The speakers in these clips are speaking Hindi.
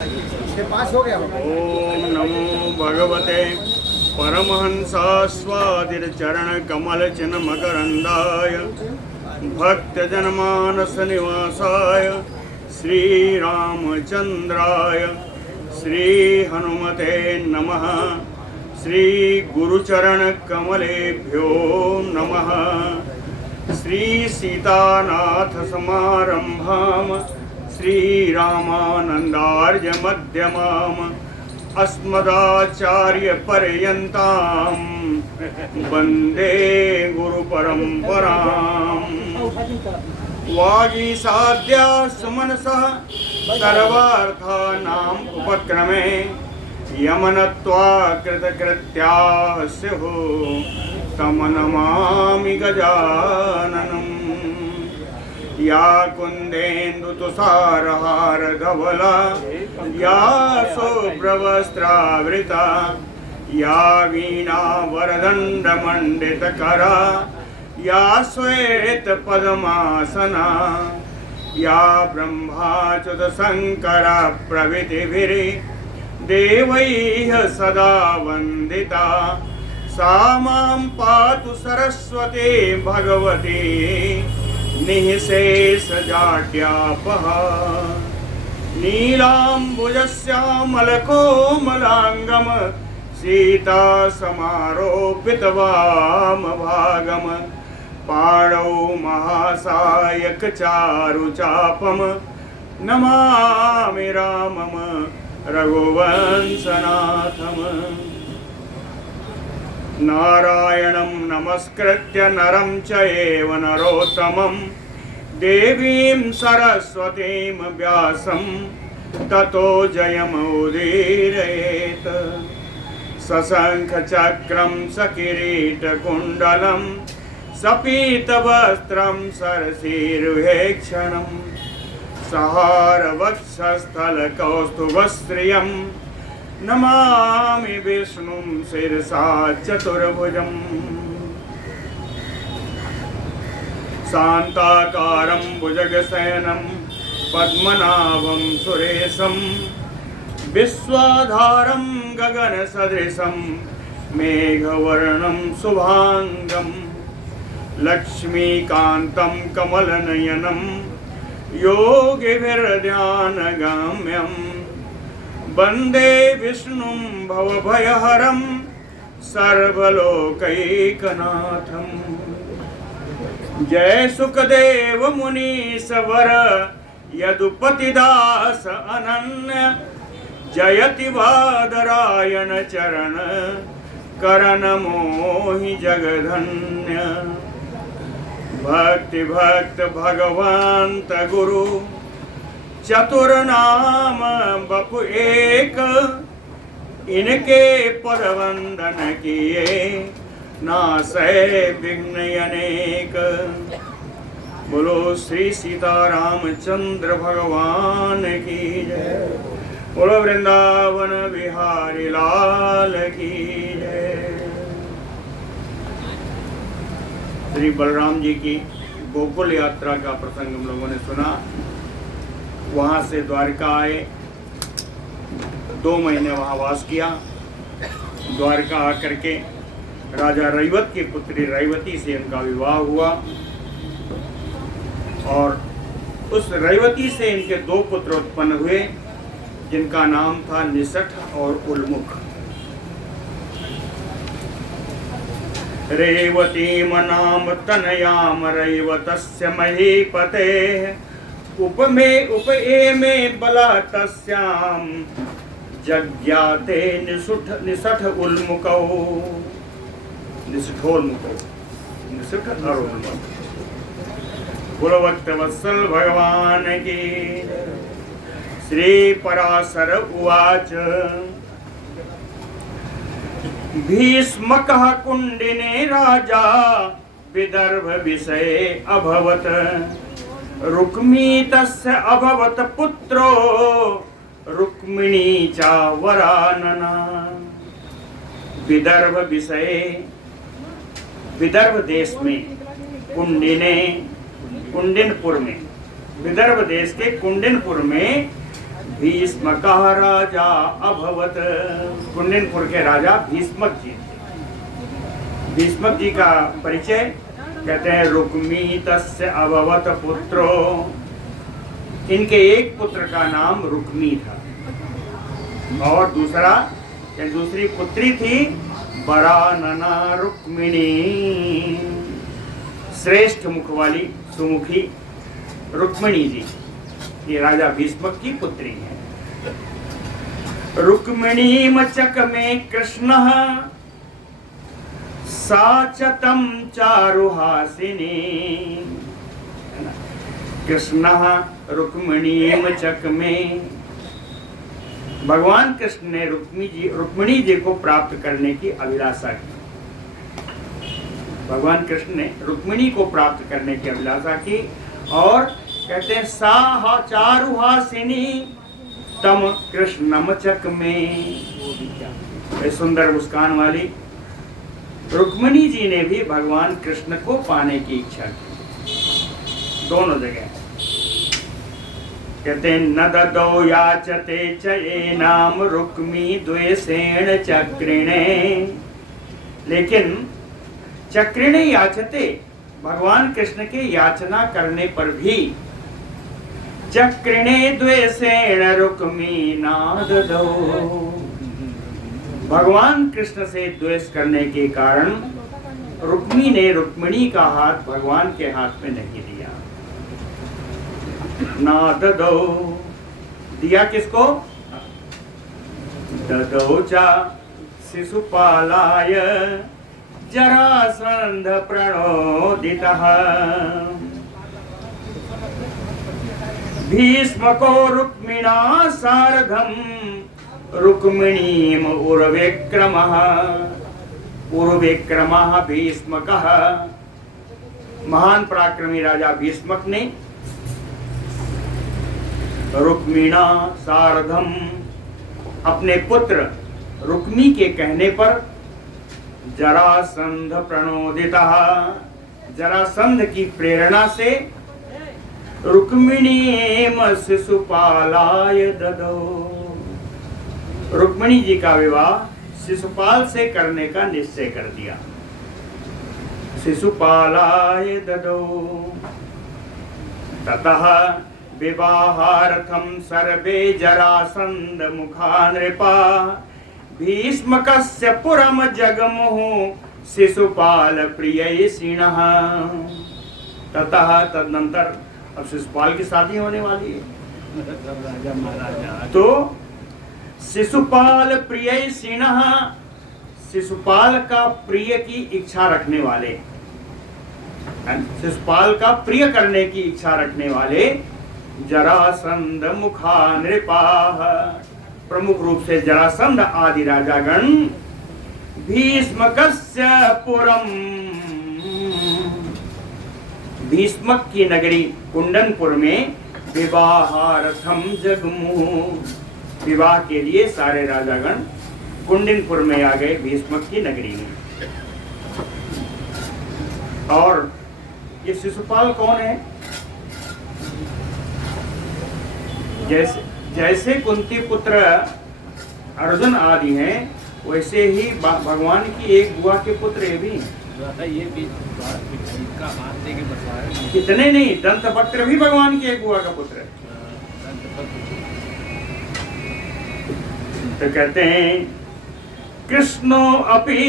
पास हो गया। ओम नमो भगवते परमहंसास्वादिर चरण कमल चिन्ह मकरंदाय भक्तजनमानस निवासाय श्री रामचंद्राय श्री हनुमते नमः। श्री गुरुचरण कमलेभ्यो नमः। श्री सीतानाथ समारंभाम श्रीरामानंदार्य मध्यमाम् अस्मदाचार्य पर्यन्तां वन्दे गुरुपरम्पराम्। वागीसाद्या सुमनसः सर्वार्थानाम् उपक्रमे यमनत्वा कृतकृत्याः स्युः तं नमामि गजाननम्। या कुन्देन्दुतुषारहार धवला या शुभ्रवस्त्रावृता या वीणा वरदण्डमण्डितकरा या श्वेतपद्मासना या ब्रह्माच्युतशङ्करा प्रभृतिभिर्देवैः सदा वन्दिता सा मां पातु सरस्वती भगवती निःशेषजाड्यापहा। नीलाम्बुजश्यामलकोमलाङ्गम् सीता समारोपितवामभागम् पाणौ महासायकचारुचापम् नमामि रामम् रघुवंशनाथम्। नारायणं नमस्कृत्य नरं चैव नरोत्तमं देवीं सरस्वतीं व्यासं ततो जयमुदीरयेत्। सशङ्खचक्रं सकिरीटकुण्डलं सपीतवस्त्रं सरसीरुहेक्षणं सहारवक्षस्थलकौस्तुभश्रियं नमामि विष्णुं शिरसा चतुर्भुजम्। शान्ताकारं भुजगशयनं पद्मनाभं सुरेशं विश्वाधारं गगनसदृशं मेघवर्णं शुभाङ्गं लक्ष्मीकान्तं कमलनयनं योगिभिर्ध्यानगम्यं वन्दे विष्णुं भवभयहरं सर्वलोकैकनाथम्। जय सुखदेव मुनीश्वर यदुपतिदास अनन्य जयति बादरायण चरण करण मोहि जगधन्य। भक्ति भक्त भगवंत गुरु चतुर नाम बपु एक इनके पद वंदन किए नासै विघ्न अनेक। बोलो श्री सीतारामचंद्र भगवान की जय। बोलो वृंदावन बिहारी लाल की जय। श्री बलराम जी की गोकुल यात्रा का प्रसंग हम लोगों ने सुना। वहाँ से द्वारका आए, 2 महीने वहाँ वास किया। द्वारका आकर के राजा रैवत की पुत्री रैवती से इनका विवाह हुआ और उस रैवती से इनके 2 पुत्र उत्पन्न हुए जिनका नाम था निसठ और उल्मुख। रेवतीम नाम तनयाम रैवतस्य महीपते उपए बला तस्याम जज्ञाते निसठ उल्मुकौ। गुणवत्तवत्सल भगवान की। श्री पराशर उवाच भीष्मकः कुंडिने राजा विदर्भ विषये अभवत रुक्मी तस्य अभवत पुत्रो रुक्मिणी चा वरानना। विदर्भ विषये, विदर्भ देश में कुंडिनपुर में, विदर्भ देश के कुंडिनपुर में भीष्मकः राजा अभवत। कुंडिनपुर के राजा भीष्मक जी थे। भीष्मक जी का परिचय कहते हैं रुक्मी तस्य अभवत पुत्रो। इनके एक पुत्र का नाम रुक्मी था और दूसरी पुत्री थी वरानना रुक्मिणी। श्रेष्ठ मुख वाली सुमुखी रुक्मिणी जी ये राजा भीष्मक की पुत्री है। रुक्मिणी मचक में कृष्ण साचतम चारुहासिनी। कृष्ण रुक्मिणी मचक में भगवान कृष्ण ने रुक्मिणी जी को प्राप्त करने की अभिलाषा की। भगवान कृष्ण ने रुक्मिणी को प्राप्त करने की अभिलाषा की और कहते हैं सा चारुहासिनी तम कृष्ण मचक में। सुंदर मुस्कान वाली रुक्मिणी जी ने भी भगवान कृष्ण को पाने की इच्छा की। दोनों जगह कहते हैं न ददौ याचते च ये नाम रुक्मी द्वेषेण चक्रिणे। लेकिन चक्रिणे याचते भगवान कृष्ण के याचना करने पर भी चक्रिणे द्वेषेण रुक्मी ना ददौ। भगवान कृष्ण से द्वेष करने के कारण रुक्मी ने रुक्मिणी का हाथ भगवान के हाथ में नहीं दिया। ना ददौ दिया किसको? ददौ चा शिशुपालाय जरासंध प्रणोदितः। भीष्मको रुक्मिणा सार्धम रुक्मिणीम उर्विक्रमः। उर्विक्रमः भीष्मकः। महान पराक्रमी राजा भीष्मक ने रुक्मिणा सार्धम अपने पुत्र रुक्मी के कहने पर जरासंध प्रणोदितः जरासंध की प्रेरणा से रुक्मिणीम शिशुपालाय ददौ। रुक्मिणी जी का विवाह शिशुपाल से करने का निश्चय कर दिया। शिशुपालाय ददौ। ततः विवाहार्थं सर्वे जरासंध मुखा नृपा भीष्मकस्य पुरम जगमुः शिशुपाल प्रियैषिणः। ततः तदनंतर अब शिशुपाल की शादी होने वाली है तो शिशुपाल प्रियैषिणः शिशुपाल का प्रिय की इच्छा रखने वाले शिशुपाल का प्रिय करने की इच्छा रखने वाले जरासंध मुखा नृपाः प्रमुख रूप से जरासंध आदि राजागण भीष्मकस्य पुरम भीष्मक की नगरी कुंडनपुर में विवाहार्थम जगमु। विवाह के लिए सारे राजागण कुंडनपुर में आ गए भीष्मक की नगरी में। और ये शिशुपाल कौन है? जैसे कुंती पुत्र अर्जुन आदि हैं वैसे ही भगवान की एक बुआ के पुत्र ये भी कितने नहीं दंतवक्त्र भी भगवान की एक बुआ का पुत्र है। तो कहते हैं कृष्णो अपि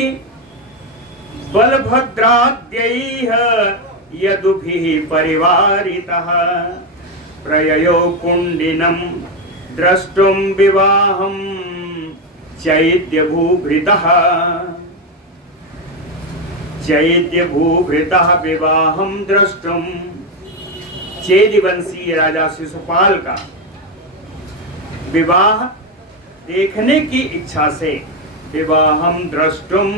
बलभद्राद्यैः यदुभिः परिवारितः प्रययो कुंडिनं द्रष्टुं विवाहं चैद्यभूभृतः विवाहं द्रष्टुं। चेदिवंशी राजा शिशुपाल का विवाह देखने की इच्छा से विवाहं द्रष्टुं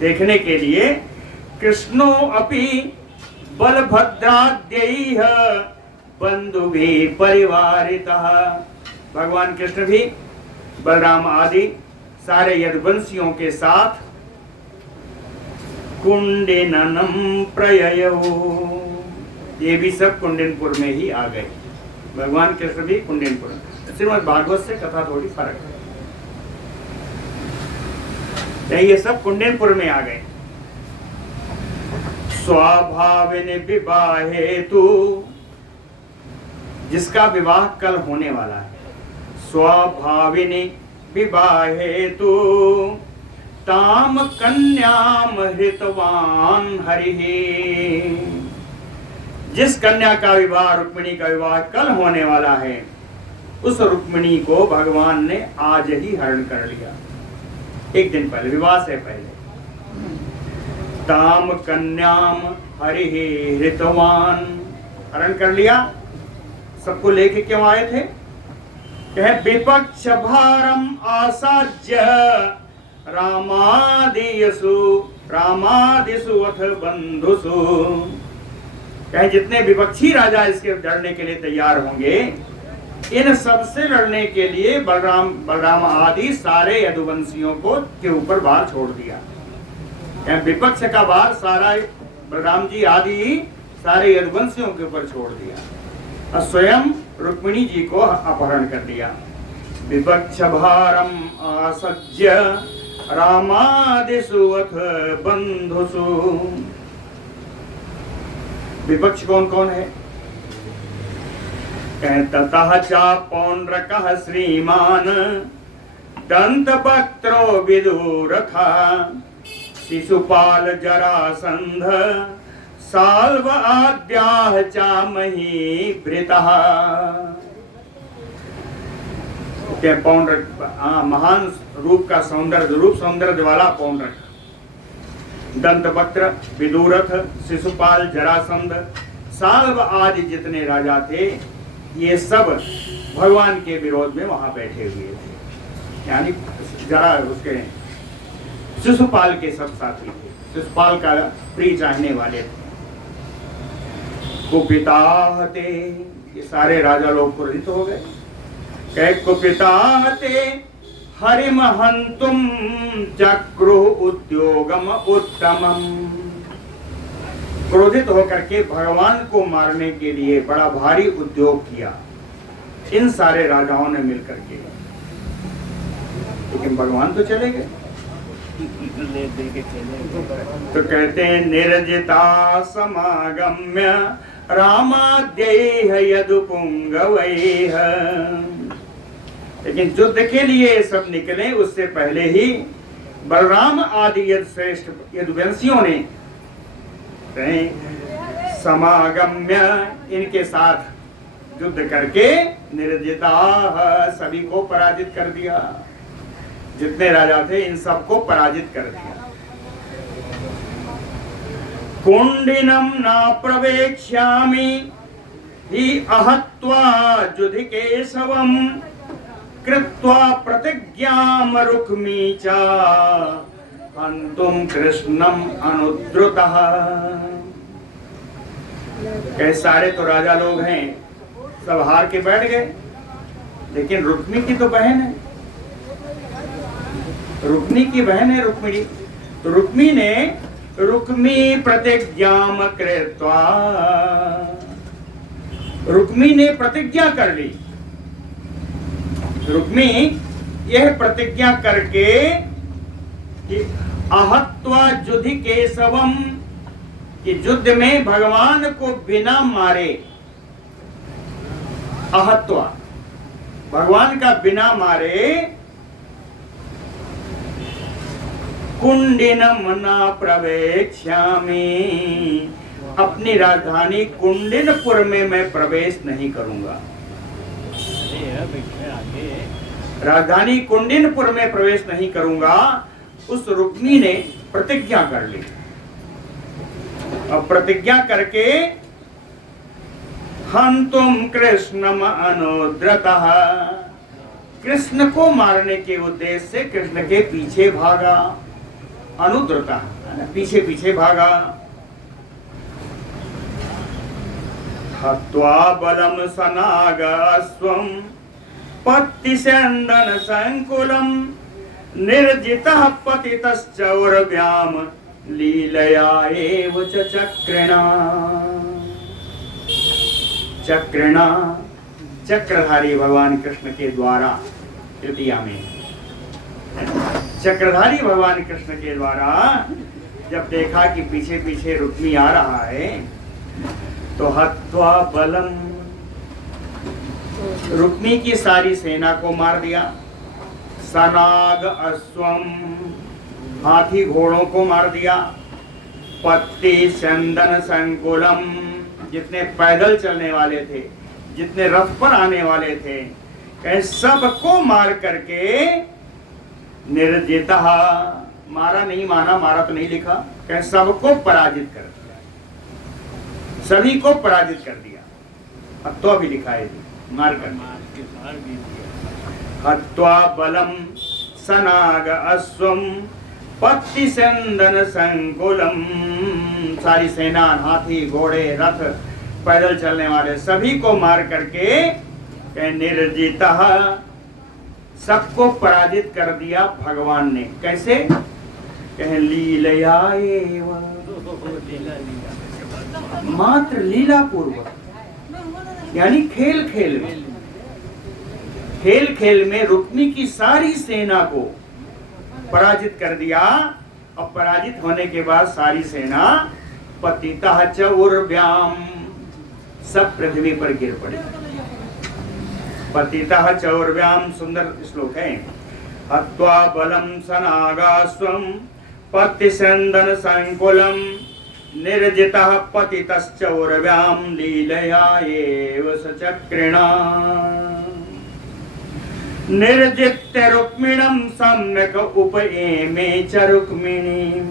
देखने के लिए कृष्णो अपि बलभद्राद्यैः बंधुभिः परिवारितः भगवान कृष्ण भी बलराम आदि सारे यदुवंशियों के साथ कुंडिननम प्रययौ ये भी सब कुंडनपुर में ही आ गए। भगवान कृष्ण भी कुंडनपुर में। श्रीमद् भागवत से कथा थोड़ी फर्क है। ये सब कुंडनपुर में आ गए। स्वाभाविन विवाह हेतु, जिसका विवाह कल होने वाला है, स्वाभाविनी विवाह हेतु ताम कन्याम हृतवान हरिः। जिस कन्या का विवाह, रुक्मिणी का विवाह कल होने वाला है, उस रुक्मिणी को भगवान ने आज ही हरण कर लिया, एक दिन पहले, विवाह से पहले। ताम कन्याम हरिः हृतवान, हरण कर लिया। सबको लेके क्यों आए थे? कहे विपक्ष भारम आसाज्य रामादिषु अथ बंधुषु। कहे जितने विपक्षी राजा इसके लड़ने के लिए तैयार होंगे, इन सबसे लड़ने के लिए बलराम आदि सारे यदुवंशियों को के ऊपर भार छोड़ दिया। विपक्ष का भार सारा बलराम जी आदि सारे यदुवंशियों के ऊपर छोड़ दिया और स्वयं रुक्मिणी जी को अपहरण कर दिया। विपक्ष भारम आसज्य रामादिषु अथ बंधुषु। विपक्ष कौन कौन है? ततः चा पौंड्रकः श्रीमान दंतवक्त्रो विदुरथा शिशुपाल जरासंध साल्व आद्याः चामही भृतः। पौंड्रक महान रूप का सौंदर्य, रूप सौंदर्य वाला पौंड्रक, दंतवक्त्र, विदुरथ, शिशुपाल, जरासंध, साल्व आदि जितने राजा थे, ये सब भगवान के विरोध में वहां बैठे हुए थे। यानी जरा उसके शिशुपाल के सब साथी थे, शिशुपाल का प्रिय चाहने वाले थे। कुपिता थे, ये सारे राजा लोग क्रोधित हो गए। कहे कुपिता थे हरिमहंतुम चक्रु उद्योगम उत्तमम। क्रोधित होकर के भगवान को मारने के लिए बड़ा भारी उद्योग किया इन सारे राजाओं ने मिलकर के, लेकिन भगवान तो चले गए। तो कहते हैं निर्जिता समागम्य रामाद्यैः यदुपुंगवैः। लेकिन युद्ध के लिए सब निकले, उससे पहले ही बलराम आदि श्रेष्ठ यदुवंशियों ने समागम्य, इनके साथ युद्ध करके निर्जिता, सभी को पराजित कर दिया। जितने राजा थे इन सबको पराजित कर दिया। कुंडिनम न प्रवेक्ष्यामि हि अहत्वा जुधिकेशवम कृत्वा प्रतिज्ञाम रुक्मी च हन्तुम कृष्णम अनुद्रुतः। कई सारे तो राजा लोग हैं, सब हार के बैठ गए, लेकिन रुक्मी की तो बहन है, रुक्मी की बहन है रुक्मिणी। तो रुक्मी प्रतिज्ञाम कृत्वा, रुक्मी ने प्रतिज्ञा कर ली। रुक्मी यह प्रतिज्ञा करके कि आहत्वा युद्धि केशवम, कि युद्ध में भगवान को बिना मारे, आहत्वा भगवान का बिना मारे, कुंडिनम न प्रवेक्ष्यामि, अपनी राजधानी कुंडिनपुर में मैं प्रवेश नहीं करूंगा। राजधानी कुंडिनपुर में प्रवेश नहीं करूंगा, उस रुक्मी ने प्रतिज्ञा कर ली। अब प्रतिज्ञा करके हन्तुम कृष्णम अनुद्रतः, कृष्ण को मारने के उद्देश्य से कृष्ण के पीछे भागा। अनुद्रता, पीछे पीछे भागा। हत्वा बलम सनागस्वम पत्तिसंदन संकुलम निर्जितः पतितश्च उर्व्याम लीलया एव च चक्रिणा। चक्रधारी भगवान कृष्ण के द्वारा, तृतीया में चक्रधारी भगवान कृष्ण के द्वारा जब देखा कि पीछे पीछे रुक्मी आ रहा है, तो हत्वा बलम, रुक्मी की सारी सेना को मार दिया। सनाग अश्वम, हाथी घोड़ों को मार दिया। पत्ती चंदन संकुलम, जितने पैदल चलने वाले थे, जितने रथ पर आने वाले थे, सबको मार करके निर्जिता, मारा नहीं, माना मारा तो नहीं लिखा, कहे सबको पराजित कर दिया, सभी को पराजित कर दिया। अब तो अभी लिखा है मार कर हत्वा बलम सनाग अश्वम पत्ति चंदन संकुलम, सारी सेना, हाथी घोड़े रथ पैदल चलने वाले सभी को मार करके निर्जिता, सबको पराजित कर दिया भगवान ने। कैसे? कहे लीलया एवं, मात्र लीला पूर्वक, यानी खेल खेल में, खेल खेल में रुक्मी की सारी सेना को पराजित कर दिया। और पराजित होने के बाद सारी सेना पतिता च उर्व्याम, सब पृथ्वी पर गिर पड़े। पतिता च उर्व्याम, सुंदर श्लोक है। हत्वा बलम सनागास्वम पतिचंदन संकुलम निर्जितः पतितश्च उर्व्याम लीलया एव सचक्रिणा। निर्जित्य रुक्मिणं सम्यक् उपएमे च रुक्मिणीं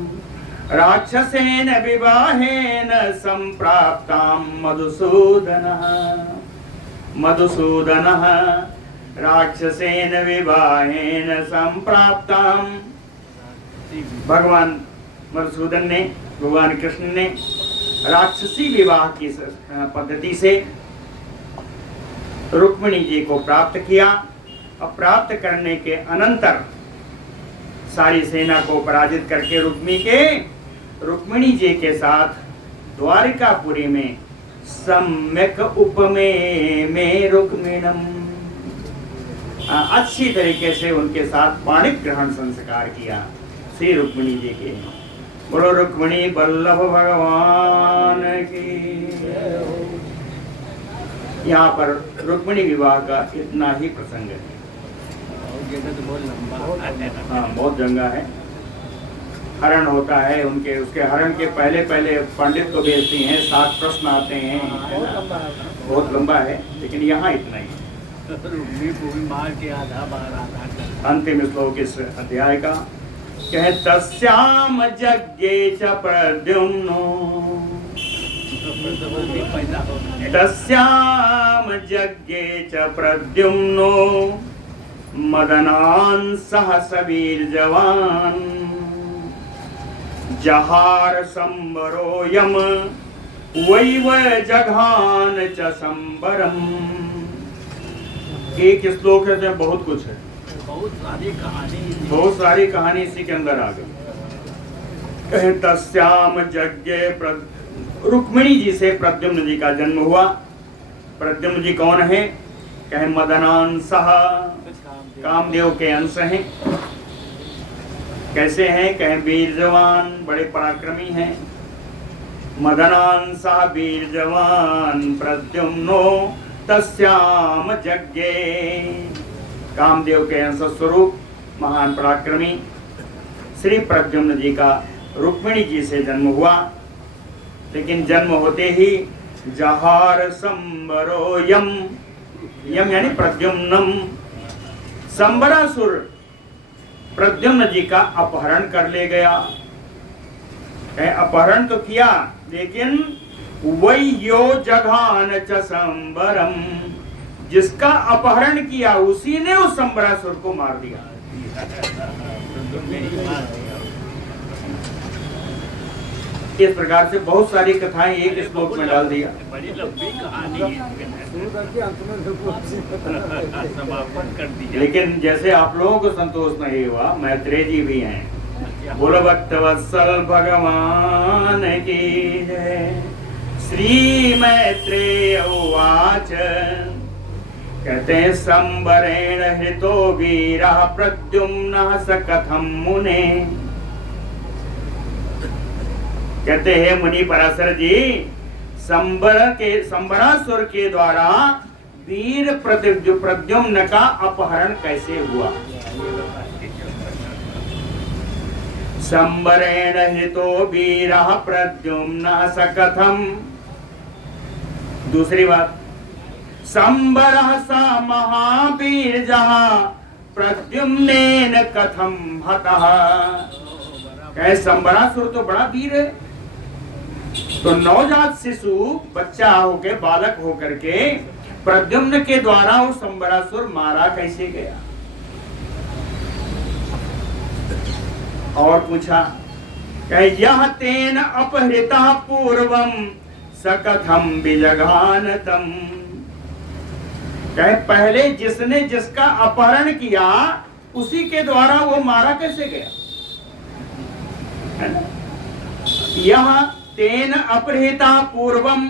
राक्षसेन विवाहेन संप्राप्तां मधुसूदनः। मधुसूदनः राक्षसेन विवाहेन संप्राप्तां, भगवान मधुसूदन ने, भगवान कृष्ण ने राक्षसी विवाह की पद्धति से रुक्मिणी जी को प्राप्त किया। और प्राप्त करने के अनंतर सारी सेना को पराजित करके रुक्मिणी जी के साथ द्वारिकापुरी में सम्यक उपमे में रुक्मिणम, अच्छी तरीके से उनके साथ पाणिक ग्रहण संस्कार किया श्री रुक्मिणी जी के। बोलो रुक्मिणी बल्लभ भगवान की। यहाँ पर रुक्मिणी विवाह का इतना ही प्रसंग है। हाँ, बहुत जंगा है। हरण होता है उनके, उसके हरण के पहले पहले पंडित को भेजती हैं, 7 प्रश्न आते हैं, बहुत लंबा है, लेकिन यहाँ इतना ही। अंतिम श्लोक इस अध्याय का कहे तस्याम यज्ञे च प्रद्युम्नो, तस्याम यज्ञे च प्रद्युम्नो मदनान् सहस वीर्यवान् जहार संबरोयम वैव जघान च संबरम। एक श्लोक है, बहुत कुछ है, बहुत सारी कहानी इसी के अंदर आ गई। कहे तस्याम यज्ञे, रुक्मिणी जी से प्रद्युम्न जी का जन्म हुआ। प्रद्युम्न जी कौन है? कहे मदनांसः, कामदेव के अंश हैं। कैसे हैं? कहे वीरजवान, बड़े पराक्रमी हैं। मदनांसः वीरजवान प्रद्युम्नो तस्याम यज्ञे, कामदेव के अंश स्वरूप महान पराक्रमी श्री प्रद्युम्न जी का रुक्मिणी जी से जन्म हुआ। लेकिन जन्म होते ही जहार संबरो यम, यम यानी प्रद्युम्नम, संबरासुर प्रद्युम्न जी का अपहरण कर ले गया। अपहरण तो किया, लेकिन वही यो जघान च संबरम, जिसका अपहरण किया उसी ने उस संबरासुर को मार दिया। इस प्रकार से बहुत सारी कथाएं एक श्लोक में डाल दिया। बड़ी लंबी कहानी है। लेकिन जैसे आप लोगों को संतोष नहीं हुआ, मैत्रेय जी भी हैं। बोलो भक्तवत्सल भगवान की जय। श्री मैत्रेय उवाच कहते हैं संबरेण हृतो वीरः प्रद्युम्नः स कथम मुने। कहते हैं मुनि पराशर जी, संबरासुर के द्वारा वीर प्रद्युम्न का अपहरण कैसे हुआ। संबरेण हृतो वीरः प्रद्युम्नः स कथम। दूसरी बात, संबरः स महावीर जहाँ प्रद्युम्नेन कथम हतः। कहे संबरासुर तो बड़ा वीर है, तो नवजात शिशु बच्चा होके बालक होकर के प्रद्युम्न के द्वारा वो संबरासुर मारा कैसे गया। और पूछा, कहे यह तेन अपहृतः पूर्वम स कथम विजघानतम। कहे पहले जिसने जिसका अपहरण किया उसी के द्वारा वो मारा कैसे गया, है ना। यह तेन अपहृता पूर्वम,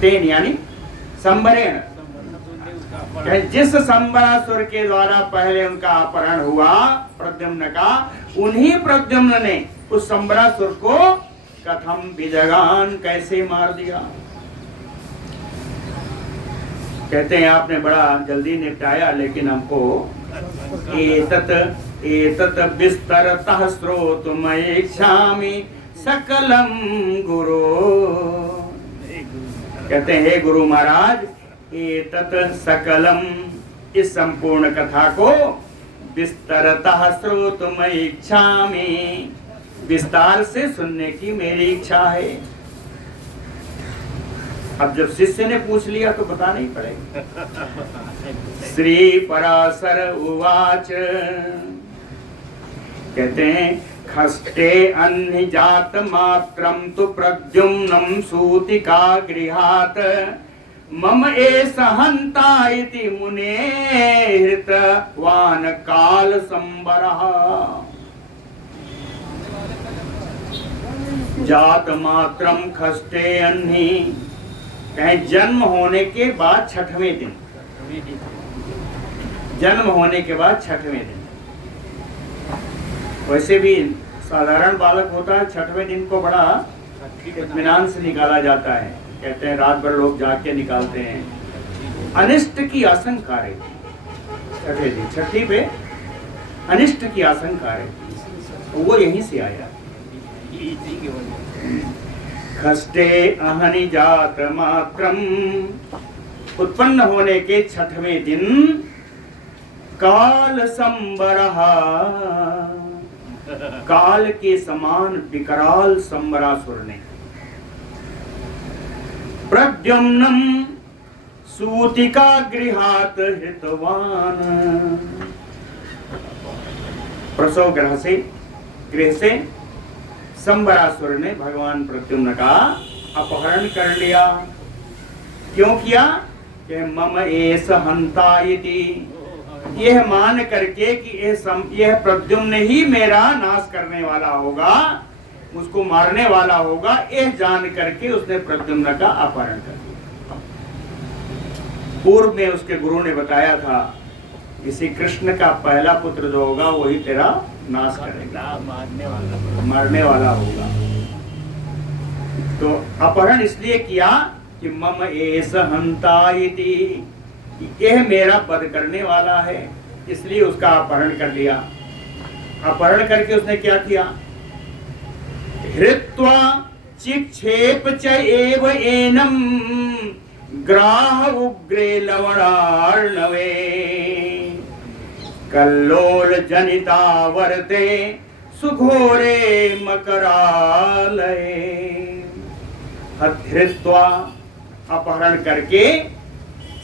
तेन यानी संबरेण, जिस संबरासुर के द्वारा पहले उनका अपहरण हुआ प्रद्युम्न का, उन्हीं प्रद्युम्न ने उस संबरासुर को कथम विजगान कैसे मार दिया। कहते हैं आपने बड़ा जल्दी निपटाया, लेकिन हमको एतत विस्तरतः श्रोतुमिच्छामि सकलम गुरु। कहते हैं हे गुरु महाराज, एतत सकलम, इस संपूर्ण कथा को विस्तरतः श्रोतुमिच्छामि, विस्तार से सुनने की मेरी इच्छा है। अब जब शिष्य ने पूछ लिया तो बताना ही पड़ेगा। श्री पराशर उवाच, कहते हैं खष्टे अन्निजात मात्रम तु प्रद्युम्नं सूतिका गृहात् मम एष हन्ता इति मुने हृतवान् काल संबरः। जात मात्रम खष्टे अन्नि, कहें जन्म होने के बाद छठवें दिन, जन्म होने के बाद छठवें दिन। वैसे भी साधारण बालक होता है, छठवें दिन को बड़ा इत्मीनान से निकाला जाता है। कहते हैं रात भर लोग जाके निकालते हैं। अनिष्ट की आशंका रहती, छठे दिन, छठी पे अनिष्ट की आशंका रहती, वो यहीं से आया। खष्टे अहनि जात मात्रम, उत्पन्न होने के छठवें दिन काल संबरः, काल के समान विकराल संबरासुर ने प्रद्युम्नं सूतिका गृहात् हृतवान्, प्रसव गृह से संबरासुर ने भगवान प्रद्युम्न का अपहरण कर लिया। क्यों किया? कि मम एष हन्ता इति, यह मान करके कि यह प्रद्युम्न ही मेरा नाश करने वाला होगा, उसको मारने वाला होगा, यह जान करके उसने प्रद्युम्न का अपहरण कर दिया। पूर्व में उसके गुरु ने बताया था इसी कृष्ण का पहला पुत्र जो होगा वही तेरा नाश करेगा, मरने वाला होगा। तो अपहरण इसलिए किया कि मम एष हन्ता इति, यह मेरा वध करने वाला है, इसलिए उसका अपहरण कर लिया। अपहरण करके उसने क्या किया? हृत्वा चिक्षेप च एव एनम ग्राह उग्रे लवणार्णवे कल्लोल जनिता वर्ते सुघोरे मकरालये। हृत्वा अपहरण करके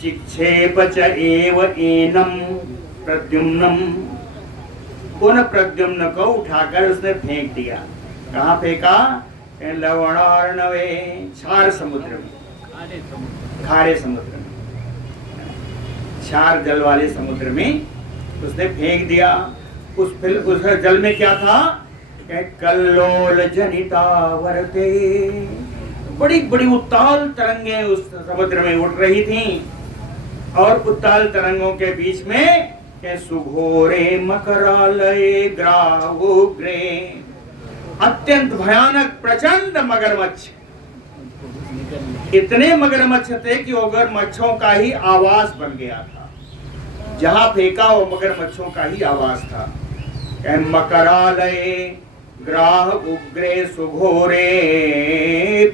चिक्षेप च एव एनम प्रद्युम्नम, उन प्रद्युम्न को उठाकर उसने फेंक दिया। कहाँ फेंका? लवणार्णवे, क्षार समुद्र में, खारे समुद्र में, क्षार जल वाले समुद्र में उसने फेंक दिया। उस जल में क्या था? कल्लोल जनिता वर्ते, बड़ी बड़ी उत्ताल तरंगे उस समुद्र में उठ रही थी। और उत्ताल तरंगों के बीच में के सुघोरे मकरालय ग्रावोग्रे, अत्यंत भयानक प्रचंड मगरमच्छ। इतने मगरमच्छ थे कि मगरमच्छों का ही आवास बन गया था, जहां फेंका वो मगरमच्छों का ही आवास था। मकरालय ग्राह उग्रे सुघोरे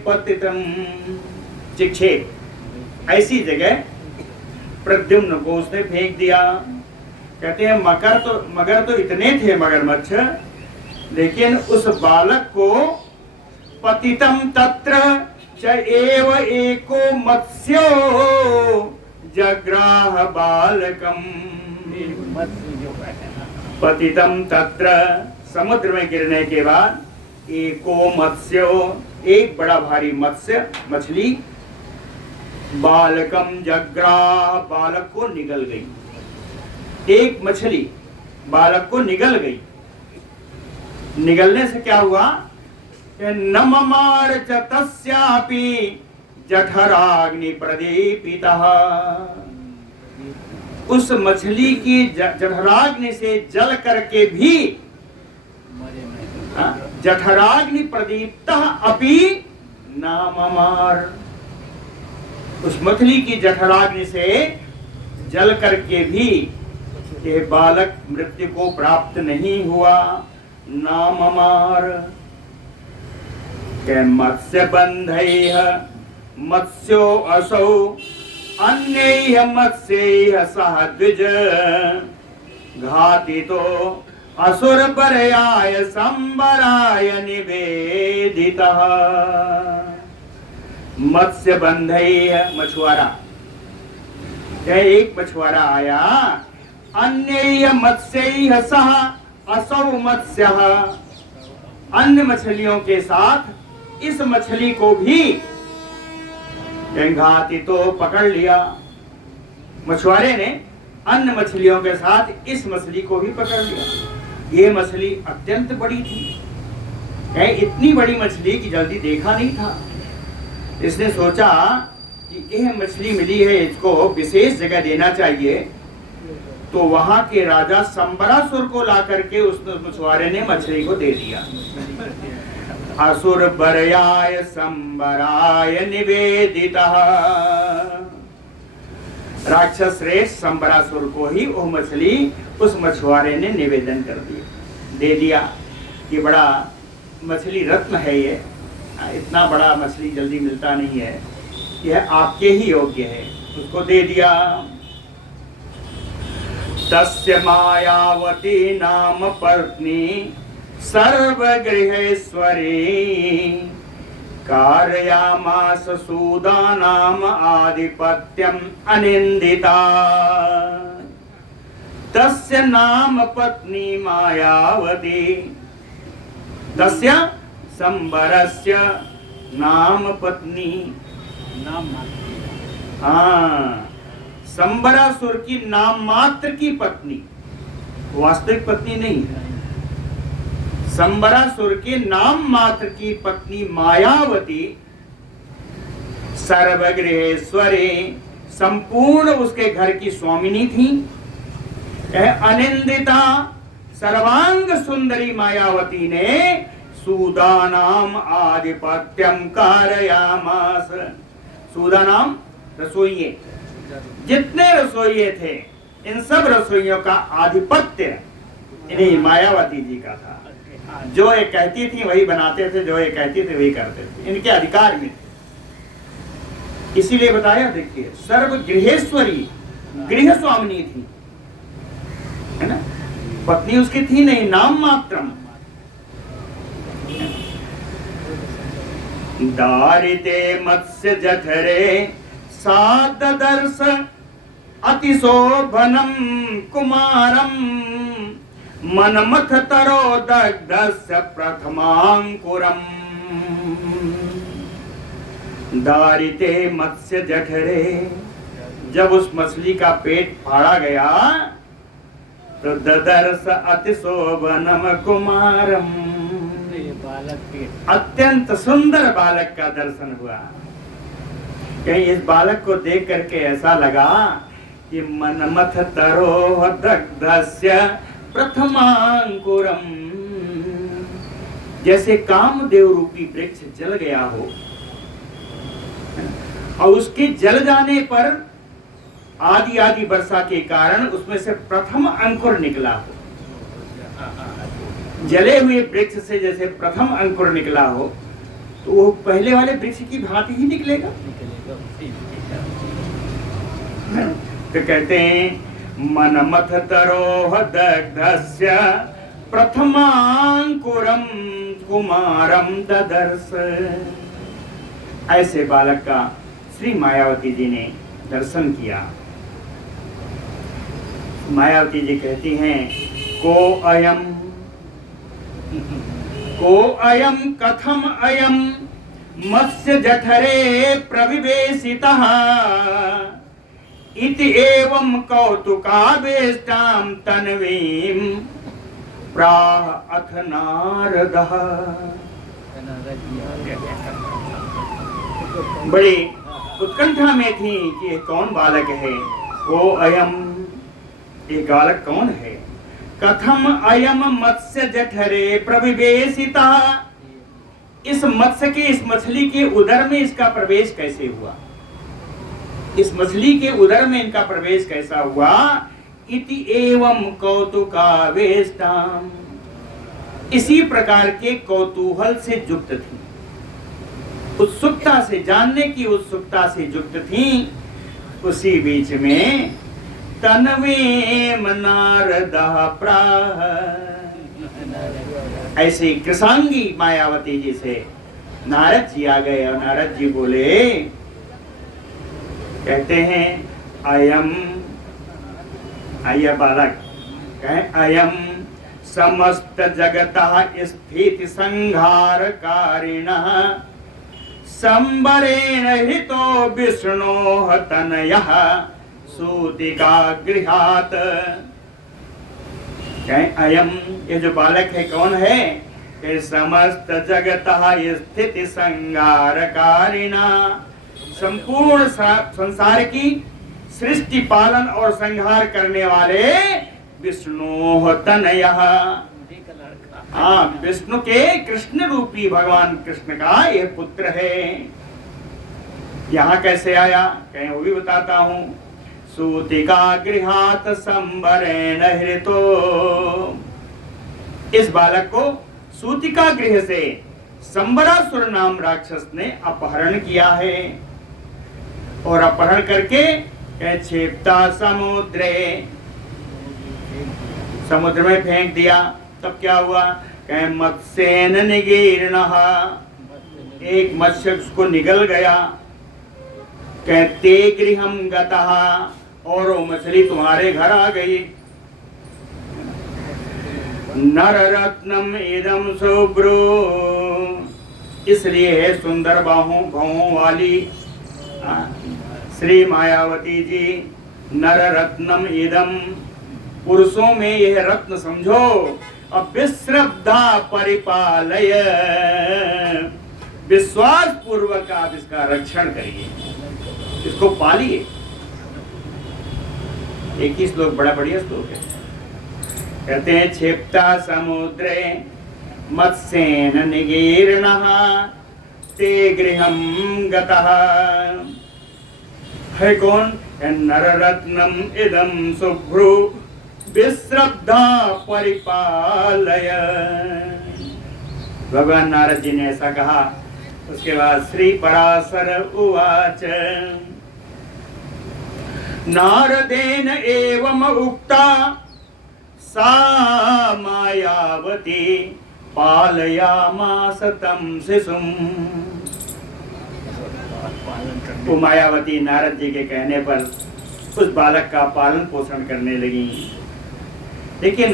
पतितम चिक्षे, ऐसी जगह प्रद्युम्न को उसने फेंक दिया। कहते हैं मगर तो इतने थे मगरमच्छ, लेकिन उस बालक को पतितम तत्र च एव एको मत्स्यो जग्राह बालकम। पतितम तत्र, समुद्र में गिरने के बाद एको मत्स्यो, एक बड़ा भारी मत्स्य मछली, बालकम जग्राह, बालक को निगल गई। एक मछली बालक को निगल गई। निगलने से क्या हुआ? नममार च तस्यापि जठराग्नि प्रदीपितः, उस मछली की जठराग्नि से जल करके भी, जठराग्नि प्रदीप्तः अपि नाममार, उस मछली की जठराग्नि से जल करके भी ये बालक मृत्यु को प्राप्त नहीं हुआ। नाममार के मत्स्य बंधैः मत्स्यो असौ अन्यैः मत्स्यैः सह द्विज घातितो असुर परयाय संबराय निवेदितः। मत्स्य बंधैः, मछुआरा, एक मछुआरा आया, अन्यैः मत्स्यैः सह असौ मत्स्यः, अन्य मछलियों के साथ इस मछली को भी घाती तो पकड़ लिया। मछुआरे ने अन्य मछलियों के साथ इस मछली को भी पकड़ लिया। ये मछली अत्यंत बड़ी थी, इतनी बड़ी मछली की जल्दी देखा नहीं था। इसने सोचा कि यह मछली मिली है, इसको विशेष जगह देना चाहिए। तो वहां के राजा संबरासुर को ला करके उस मछुआरे ने मछली को दे दिया। असुर बरयाय संबराय निवेदितः, राक्षस श्रेष्ठ संबरासुर को ही वो मछली उस मछुआरे ने निवेदन कर दिया, दे दिया कि बड़ा मछली रत्न है ये, इतना बड़ा मछली जल्दी मिलता नहीं है, यह आपके ही योग्य है, उसको दे दिया। तस्य मायावती नाम पत्नी सर्वगृहेश्वरी कारयामास सूदानाम आधिपत्यम अनिंदिता। तस्य नाम पत्नी मायावती, तस्य संबरस्य नाम पत्नी, हाँ, संबरासुर की नाम मात्र की पत्नी, वास्तविक पत्नी नहीं है। संबरासुर की नाम मात्र की पत्नी मायावती सर्वगृहेश्वरी, संपूर्ण उसके घर की स्वामिनी थी। अनिंदिता, सर्वांग सुंदरी मायावती ने सूदानाम आधिपत्यम कारयामास। सूदानाम रसोइये, जितने रसोइये थे इन सब रसोइयों का आधिपत्य इन्हीं मायावती जी का था। जो ये कहती थी वही बनाते थे, जो ये कहती थी वही करते थे, इनके अधिकार में थे। इसीलिए बताया, देखिए, सर्व गृहेश्वरी, गृह स्वामिनी थी, है ना, पत्नी उसकी थी नहीं, नाम मात्रम। दारिते मत्स्य जठरे साददर्श अतिशोभनम कुमारम मनमथ तरो दग्धस्य प्रथमांकुरम। दारिते मत्स्य जठरे, जब उस मछली का पेट फाड़ा गया तो ददर्श अतिशोभनम कुमारम, अत्यंत सुंदर बालक का दर्शन हुआ। कहीं इस बालक को देख करके ऐसा लगा कि मनमथ तरोह दग्धस्य प्रथमांकुरम, जैसे कामदेव रूपी वृक्ष जल गया हो और उसके जल जाने पर आदि आदि वर्षा के कारण उसमें से प्रथम अंकुर निकला हो। जले हुए वृक्ष से जैसे प्रथम अंकुर निकला हो तो वो पहले वाले वृक्ष की भांति ही निकलेगा। तो कहते हैं मनमथ तरोह दग्धस्य प्रथमांकुरम कुमारम ददर्श। ऐसे बालक का श्री मायावती जी ने दर्शन किया। मायावती जी कहती हैं को अयम कथम अयम मत्स्य जठरे प्रविवेशितः इति एवं कौतुकावेष्टां तन्वीं प्राह अथ नारदः। बड़ी उत्कंठा में थी कि ये कौन बालक है। वो अयम, ये बालक कौन है। कथम अयम मत्स्य जठरे प्रविवेशिता, इस मत्स्य के, इस मछली के उदर में इसका प्रवेश कैसे हुआ, इस मछली के उदर में इनका प्रवेश कैसा हुआ। इति एवं कौतुकावेष्टाम, इसी प्रकार के कौतूहल से युक्त थी, उत्सुकता से, जानने की उत्सुकता से युक्त थी। उसी बीच में तन्वीम नारदः प्राह, ऐसी कृशांगी मायावती जी से नारद जी आ गए और नारद जी बोले, कहते हैं अयम, आया बालक कहे अयम समस्त जगतः स्थिति संहारकारिणः संबरेण हितो विष्णोः तनयः सूतिका गृहात्। अयम, ये जो बालक है कौन है। कि समस्त जगतः स्थिति संहारकारिणा, संपूर्ण संसार की सृष्टि पालन और संहार करने वाले विष्णु तनयः, हाँ विष्णु के कृष्ण रूपी भगवान कृष्ण का ये पुत्र है। यहाँ कैसे आया, कहीं वो भी बताता हूँ। सूतिका गृहात संबरेण हृतो, इस बालक को सूतिका गृह से संबरासुर नाम राक्षस ने अपहरण किया है और अपहरण करके क्षेप्ता समुद्रे, समुद्र में फेंक दिया। तब क्या हुआ, कहे मत्स्येन निगीर्णः, एक मत्स्य उसको निगल गया। कहते गृहम गतः, और वो मछली तुम्हारे घर आ गई। नर रत्नम इदम शुभ्रो, इसलिए है सुंदर बाहों वाली श्री मायावती जी। नर रत्नम इदम, पुरुषों में यह रत्न समझो। अब विश्रद्धा परिपालय, विश्वास पूर्वक आप इसका रक्षण करिए, इसको पालिए। एक ही श्लोक, बड़ा बढ़िया श्लोक है। कहते हैं क्षेप्ता समुद्रे मत्स्येन निगीर्णः ते गृहं गतः। है कौन, नररत्नम इदं शुभ्रो विश्रद्धा परिपालय। भगवान नारद जी ने ऐसा कहा। उसके बाद श्री पराशर उवाच, नारदेन एवं उक्ता सा मायावती पालयामास तं शिशुम्। वो मायावती नारद जी के कहने पर उस बालक का पालन पोषण करने लगी। लेकिन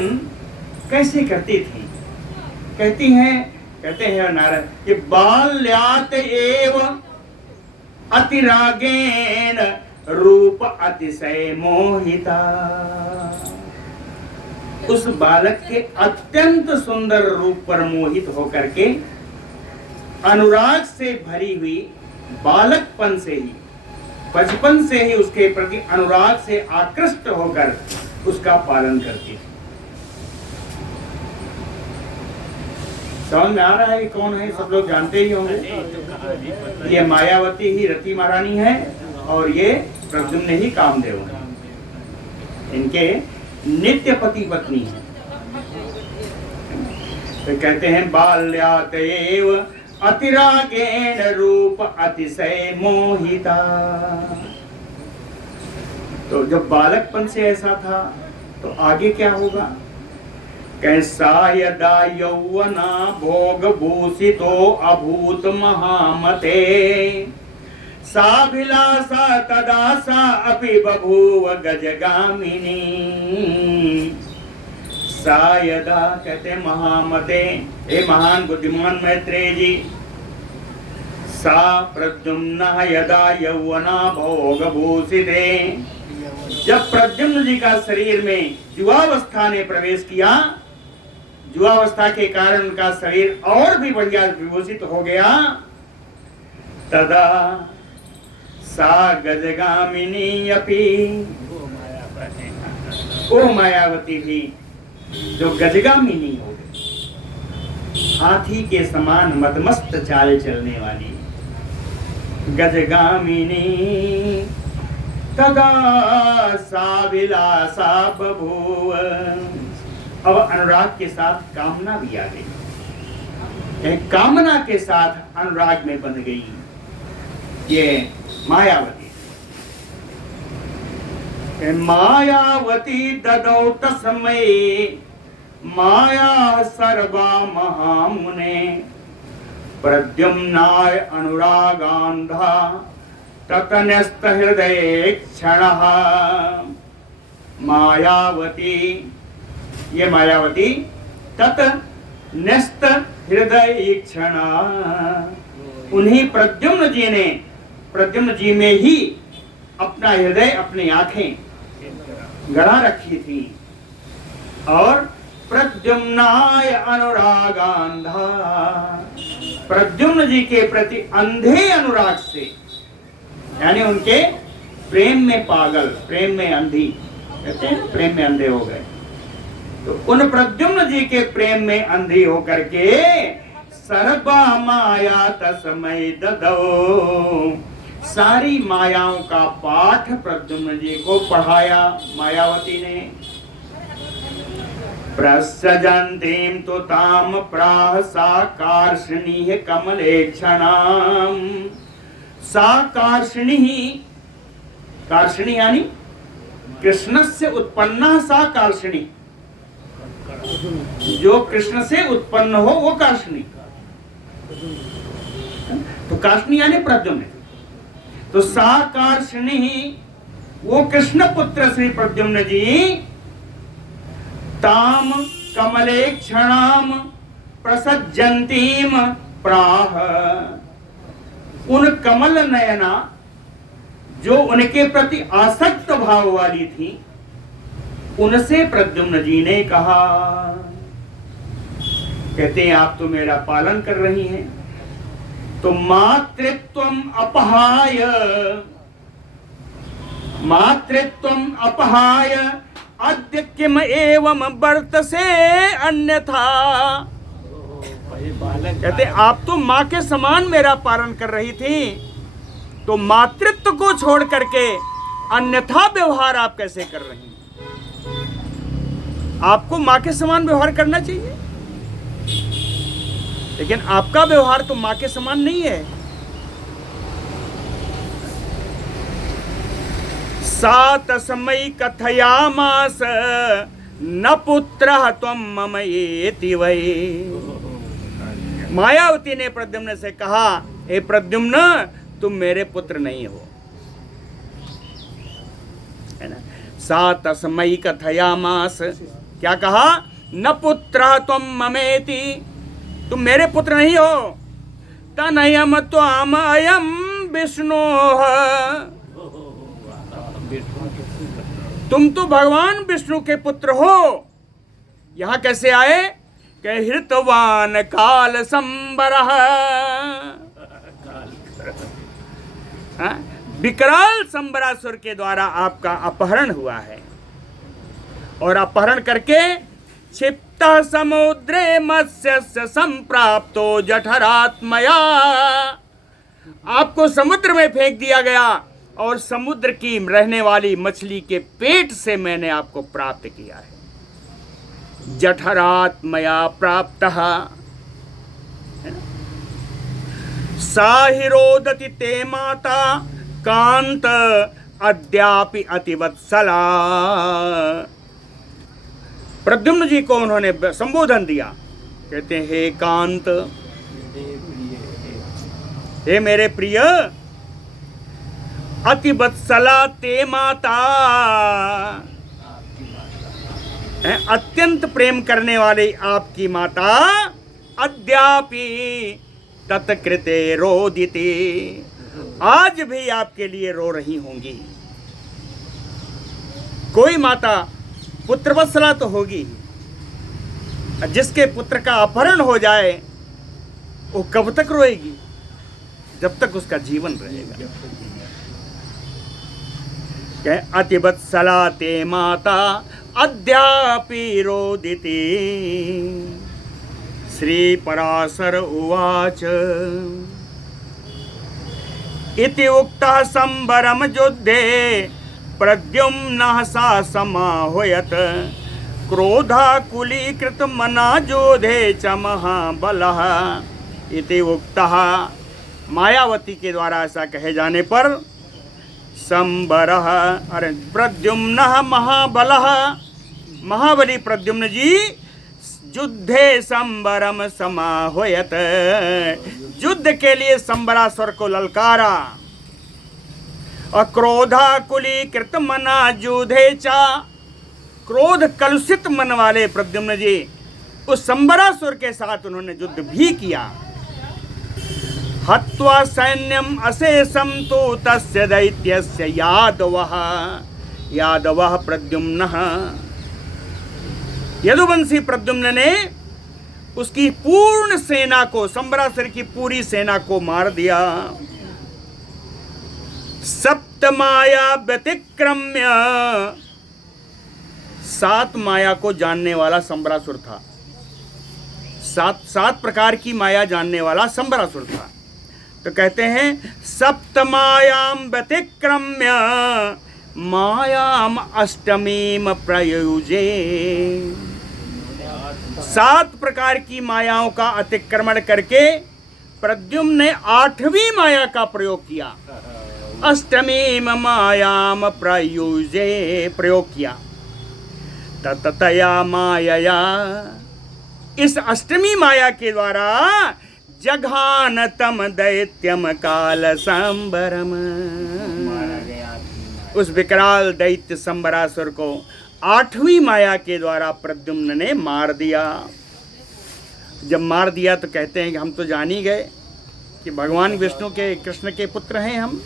कैसे करती थी, कहते हैं नारद कि बाल्यात एव अतिरागेन रूप अतिशय मोहिता। उस बालक के अत्यंत सुंदर रूप पर मोहित होकर के, अनुराग से भरी हुई बालकपन से ही बचपन से ही उसके प्रति अनुराग से आकृष्ट होकर उसका पालन करती थी। समझ में आ रहा है कौन है? सब लोग जानते ही होंगे। ये मायावती ही रति महारानी है और ये प्रद्युम्न ही कामदेव है। इनके नित्य पति पत्नी है। तो कहते हैं बाल्यात एव अतिरागेण रूप अतिशय मोहिता। तो जब बालकपन से ऐसा था तो आगे क्या होगा? कैसा यदा यौवना भोग भूषितो अभूत महामते साभिलाषा तदा सा अपि बभूव गजगामिनी। सा यदा कहते महामते, हे महान बुद्धिमान मैत्रेय जी, सा प्रद्युम्न यदा यौवना भोग भूषिते, जब प्रद्युम्न जी का शरीर में युवावस्था ने प्रवेश किया, युवावस्था के कारण उनका शरीर और भी बढ़िया विभूषित हो गया, तदा सा गजगामिनी अपि, ओ मायावती भी जो गजगामिनी हो गई, हाथी के समान मदमस्त चाल चलने वाली गजगामिनी, तदा सा विलासा बभूव। अब अनुराग के साथ कामना भी आ गई, कामना के साथ अनुराग में बन गई ये मायावती। मायावती ददौ तस्मै माया सर्वा महामुने प्रद्युम्नाय अनुरागान्धा ततन्यस्त हृदय क्षणः। मायावती, ये मायावती तत न्यस्त हृदय क्षण, उन्हीं प्रद्युम्न जी ने, प्रद्युम्न जी में ही अपना हृदय, अपनी आंखें गड़ा रखी थी। और प्रद्युम्नाय अनुरागान्धा, प्रद्युम्न जी के प्रति अंधे अनुराग से, यानी उनके प्रेम में पागल, प्रेम में अंधी, कहते हैं प्रेम में अंधे हो गए। तो उन प्रद्युम्न जी के प्रेम में अंधी होकर के सर्वा माया तस्मै ददौ, सारी मायाओं का पाठ प्रद्युम्न जी को पढ़ाया मायावती ने। प्रसजन्तीं तु ताम प्राह सा कार्ष्णीः कमलेक्षणाम्। सा कार्ष्णीः, कार्ष्णी यानी कृष्ण से उत्पन्ना, सा कार्ष्णी, जो कृष्ण से उत्पन्न हो वो कार्ष्णी। तो कार्ष्णी यानी प्रद्युम्न। तो सा कार्ष्णी, वो कृष्ण पुत्र श्री प्रद्युम्न जी, ताम कमलेक्षणाम प्रसज्जन्तीम प्राह, उन कमल नयना जो उनके प्रति आसक्त भाव वाली थी, उनसे प्रद्युम्न जी ने कहा, कहते हैं आप तो मेरा पालन कर रही हैं, तो मातृत्वम अपहाय, मातृत्वम अपहाय अद्य किम एवं वर्तसे अन्यथा। कहते आप तो माँ के समान मेरा पालन कर रही थी, तो मातृत्व को छोड़ करके अन्यथा व्यवहार आप कैसे कर रही हैं? आपको माँ के समान व्यवहार करना चाहिए, लेकिन आपका व्यवहार तो माँ के समान नहीं है। सा तस्मै कथयामास न पुत्रः त्वं मम एति वै। मायावती ने प्रद्युम्न से कहा, हे प्रद्युम्न तुम मेरे पुत्र नहीं हो, है ना। सा तस्मै कथयामास, क्या कहा? न पुत्रः त्वं ममेति, तुम मेरे पुत्र नहीं हो। तनयम त्वाम अयम विष्णोः, तुम तो भगवान विष्णु के पुत्र हो। यहां कैसे आए? के हृतवान काल संबरः, विकराल संबरासुर के द्वारा आपका अपहरण हुआ है, और अपहरण करके क्षिप्त समुद्रे मत्स्य संप्राप्तो जठरात्मया, आपको समुद्र में फेंक दिया गया और समुद्र की रहने वाली मछली के पेट से मैंने आपको प्राप्त किया है। जठरात्मया प्राप्तः साहिरोदति ते माता कांत अद्यापि अतिवत्सला। प्रद्युम्न जी को उन्होंने संबोधन दिया, कहते हैं हे कांत, हे मेरे प्रिय, अतिवत्सला ते माता, अत्यंत प्रेम करने वाली आपकी माता, अद्यापि तत्कृते रोदिते, आज भी आपके लिए रो रही होंगी। कोई माता पुत्रवत्सला तो होगी, जिसके पुत्र का अपहरण हो जाए वो कब तक रोएगी? जब तक उसका जीवन रहेगा। अतिवत्सला ते माता अद्यापि रोदिति। श्री पराशर उवाच इति उक्तः संबरम युद्धे प्रद्युम्नः सा समाहूयत क्रोधाकुलीकृत मना जोधे च महाबलः इति उक्तः। मायावती के द्वारा ऐसा कहे जाने पर संबरः, अरे प्रद्युम्नः महाबलः, महाबली प्रद्युम्न जी युद्धे संबरम समाहूयत, युद्ध के लिए संबरासुर को ललकारा। अक्रोधाकुलीकृत मना जुधे चा, क्रोध कलुषित मन वाले प्रद्युम्न जी उस संबरासुर के साथ उन्होंने युद्ध भी किया। हत्वा सैन्यम अशेषम तो तस्य दैत्यस्य यादवः प्रद्युम्नः, यदुवंशी प्रद्युम्न ने उसकी पूर्ण सेना को, संबरासुर की पूरी सेना को मार दिया। सप्त माया व्यतिक्रम्य, 7 माया को जानने वाला संबरासुर था। 7 प्रकार की माया जानने वाला संबरासुर था। तो कहते हैं सप्त मायाम व्यतिक्रम्य मायाम अष्टमीम प्रयुजे, 7 प्रकार की मायाओं का अतिक्रमण करके प्रद्युम्न ने 8वीं माया का प्रयोग किया। अष्टमीम मायाम प्रयुजे प्रयोग किया। ततया मायया, इस अष्टमी माया के द्वारा जघान तम दैत्यम काल संबरम, उस विकराल दैत्य संबरासुर को 8वीं माया के द्वारा प्रद्युम्न ने मार दिया। जब मार दिया तो कहते हैं कि हम तो जान ही गए कि भगवान विष्णु के, कृष्ण के पुत्र हैं हम।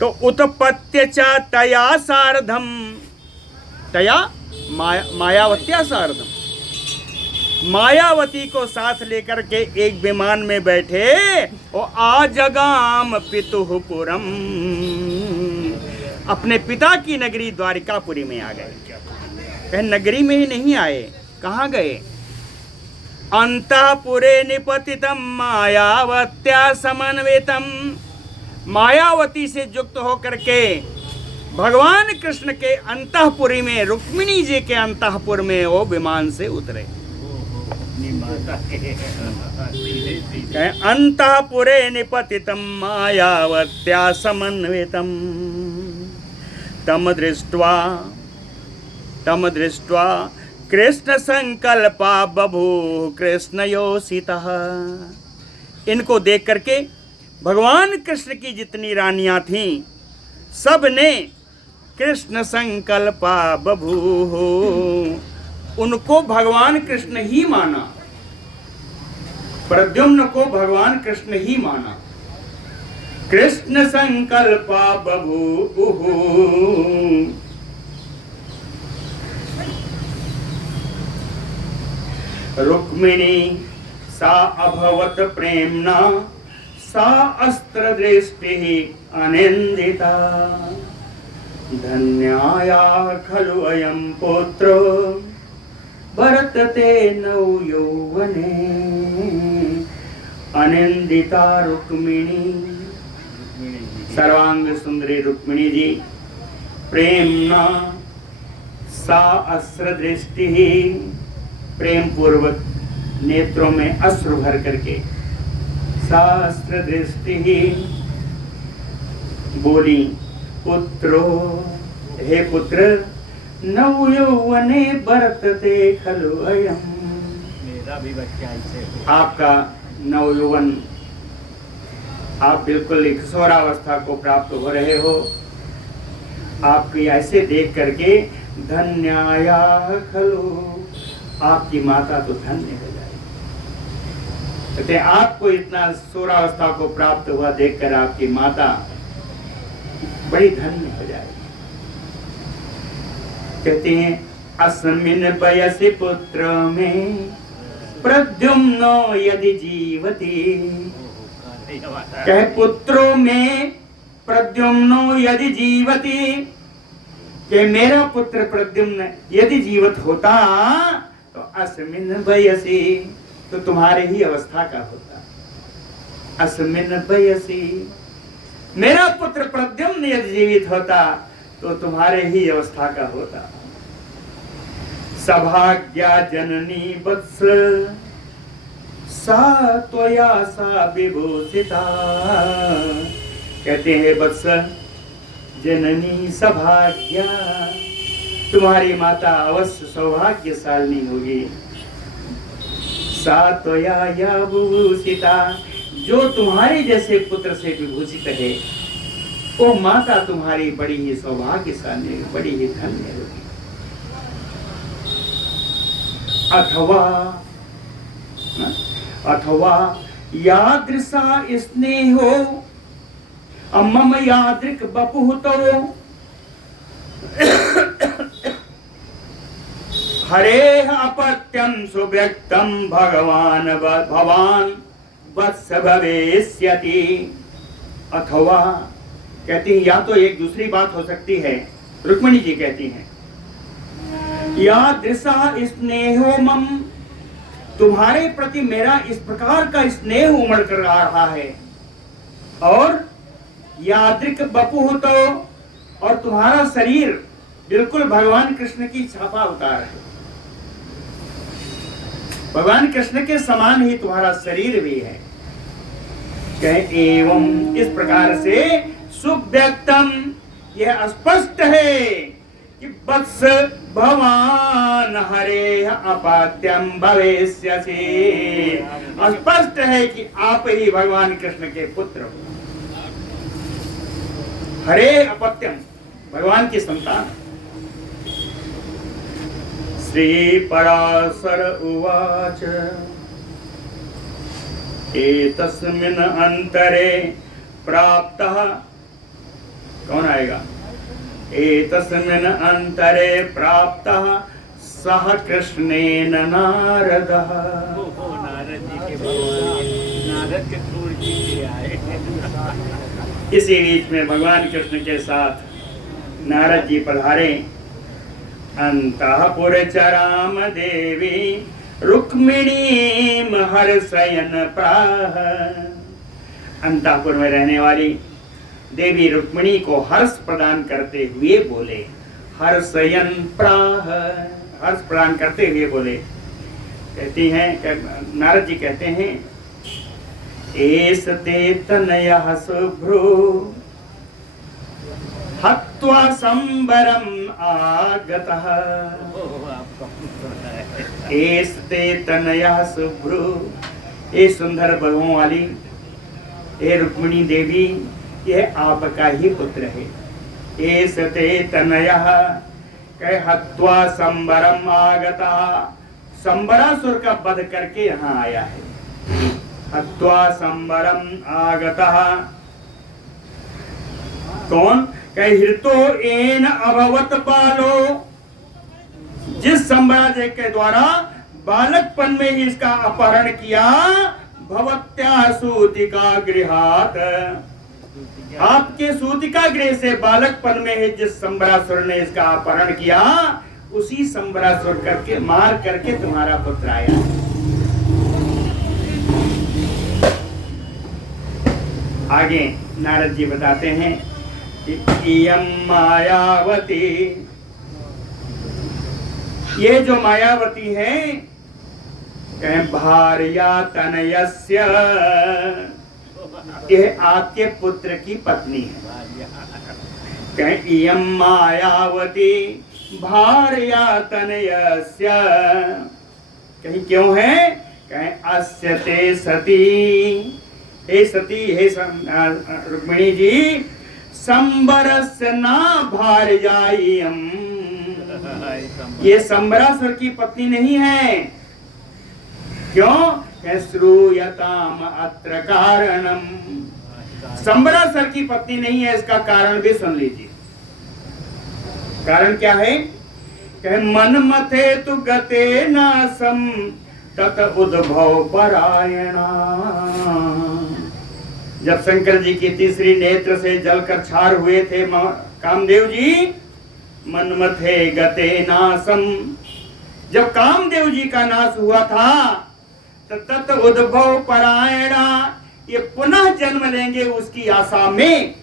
तो उत्पत्त्य च तया सार्धम, तया मायावत्या सार्धम, मायावती को साथ लेकर के एक विमान में बैठे और आजगाम पितुपुरम, अपने पिता की नगरी द्वारिकापुरी में आ गए। कहीं नगरी में ही नहीं आए, कहाँ गए? अंतःपुरे निपतितम मायावत्या समन्वितम, मायावती से युक्त होकर के भगवान कृष्ण के अंतःपुरी में, रुक्मिणी जी के अंतःपुर में वो विमान से उतरे। अंतःपुरे निपतितम मायावत्या समन्वितम तम दृष्ट्वा कृष्ण संकल्पा बभू कृष्ण योषितः। इनको देख करके भगवान कृष्ण की जितनी रानियां थीं सब ने कृष्ण संकल्पा बभू, उनको भगवान कृष्ण ही माना, प्रद्युम्न को भगवान कृष्ण ही माना। कृष्ण संकल्पा बभूवुः, रुक्मिणी सा अभवत प्रेम्णा सा अस्त्र दृष्टि अनिंदिता धन्याया खलु अयं पुत्रो वर्तते नौ यौवने अनिंदिता रुक्मिणी सर्वांग सुंदरी रुक्मिणी जी प्रेमना सा अस्त्र दृष्टि प्रेम पूर्वक नेत्रों में अश्रु भर करके सा अस्त्र दृष्टि बोली पुत्रो हे पुत्र नव यौवने बरतते खलु अयम् मेरा भी बच्चा ऐसे आपका नवयौवन आप बिल्कुल किशोरावस्था को प्राप्त हो रहे हो आपकी ऐसे देख करके धन्याया खलु आपकी माता तो धन्य हो जाएगी कहते आपको इतना किशोरावस्था को प्राप्त हुआ देखकर आपकी माता बड़ी धन्य हो जाएगी कहते हैं अस्मिन् वयसि पुत्र में प्रद्युम्नो यदि जीवति कहे पुत्रों में प्रद्युम्नो यदि जीवति कि मेरा पुत्र प्रद्युम्न यदि जीवित होता तो अस्मिन् वयसि तो तुम्हारे ही अवस्था का होता अस्मिन् वयसि मेरा पुत्र प्रद्युम्न यदि जीवित होता तो तुम्हारे ही अवस्था का होता सभाग्या जननी वत्स सा त्वया सा विभूषिता कहते हैं वत्स जननी सभाग्या तुम्हारी माता अवश्य सौभाग्यशालिनी होगी सा त्वया या विभूषिता जो तुम्हारे जैसे पुत्र से विभूषित है वो माता तुम्हारी बड़ी ही सौभाग्यशाली बड़ी ही धन्य होगी अथवा यादृशा स्नेहो मम यादृक बपुतो हरे अपत्यं सुव्यक्तं भवान वत्स भविष्यति अथवा कहती हैं या तो एक दूसरी बात हो सकती है रुक्मिणी जी कहती हैं या दृशा स्नेहो मम तुम्हारे प्रति मेरा इस प्रकार का स्नेह उमड़ कर आ रहा है और यादृक बपुतो और तुम्हारा शरीर बिल्कुल भगवान कृष्ण की छापा उतार है भगवान कृष्ण के समान ही तुम्हारा शरीर भी है कहे एवं इस प्रकार से सुव्यक्तम यह स्पष्ट है कि वत्स भवान हरे अपात्यम भविष्यसि स्पष्ट है कि आप ही भगवान कृष्ण के पुत्र हो हरे अपत्यम भगवान की संतान श्री पराशर उवाच एतस्मिन् अंतरे प्राप्तः कौन आएगा एतस्मिन् अंतरे प्राप्तः सह कृष्णेन नारदः इसी बीच में भगवान कृष्ण के साथ नारद जी पधारे अंतःपुर चराम देवी रुक्मिणी हर्षयन प्राह अंतःपुर में रहने वाली देवी रुक्मिणी को हर्ष प्रदान करते हुए बोले हर्षयन प्राह हर्ष प्रदान करते हुए बोले कहती हैं नारद जी कहते हैं एष ते तनयः शुभ्रो हत्वा संबरम आगतः एष ते तनयः शुभ्रो ए सुंदर बलों वाली ए रुक्मिणी देवी यह आपका ही पुत्र है एष ते तनयः कह हत्वा संबरम आगतः संबरासुर का वध करके यहाँ आया है हत्वा संबरम आगतः कौन कह हृतो एन अभवत बालो जिस संबराज के द्वारा बालकपन में ही इसका अपहरण किया भवत्या सूतिका गृहात, आपके सूतिका गृह से बालकपन में ही जिस संबरासुर ने इसका अपहरण किया, उसी संबरासुर करके मार करके तुम्हारा पुत्र आया। आगे नारद जी बताते हैं कि इयं मायावती, ये जो मायावती है भार्या तनयस्य, यह आपके पुत्र की पत्नी है। कहें इयं मायावती भार्या तनयस्य, कहीं क्यों है? कहें अस्य ते सती, हे सती, हे रुक्मिणी जी, संबरस्य ना भार्यायं, ये संबरासुर की पत्नी नहीं है। क्यों? श्रूयताम अत्र कारणम, संबरासुर की पत्नी नहीं है, इसका कारण भी सुन लीजिए। कारण क्या है? कहे मनमथे तु गते नासम तत उद्भव परायणा, जब शंकर जी की तीसरी नेत्र से जलकर छार हुए थे कामदेव जी, मनमथे गते नासम, जब कामदेव जी का नाश हुआ था, तत उद्भव परायणा, ये पुनः जन्म लेंगे उसकी आशा में,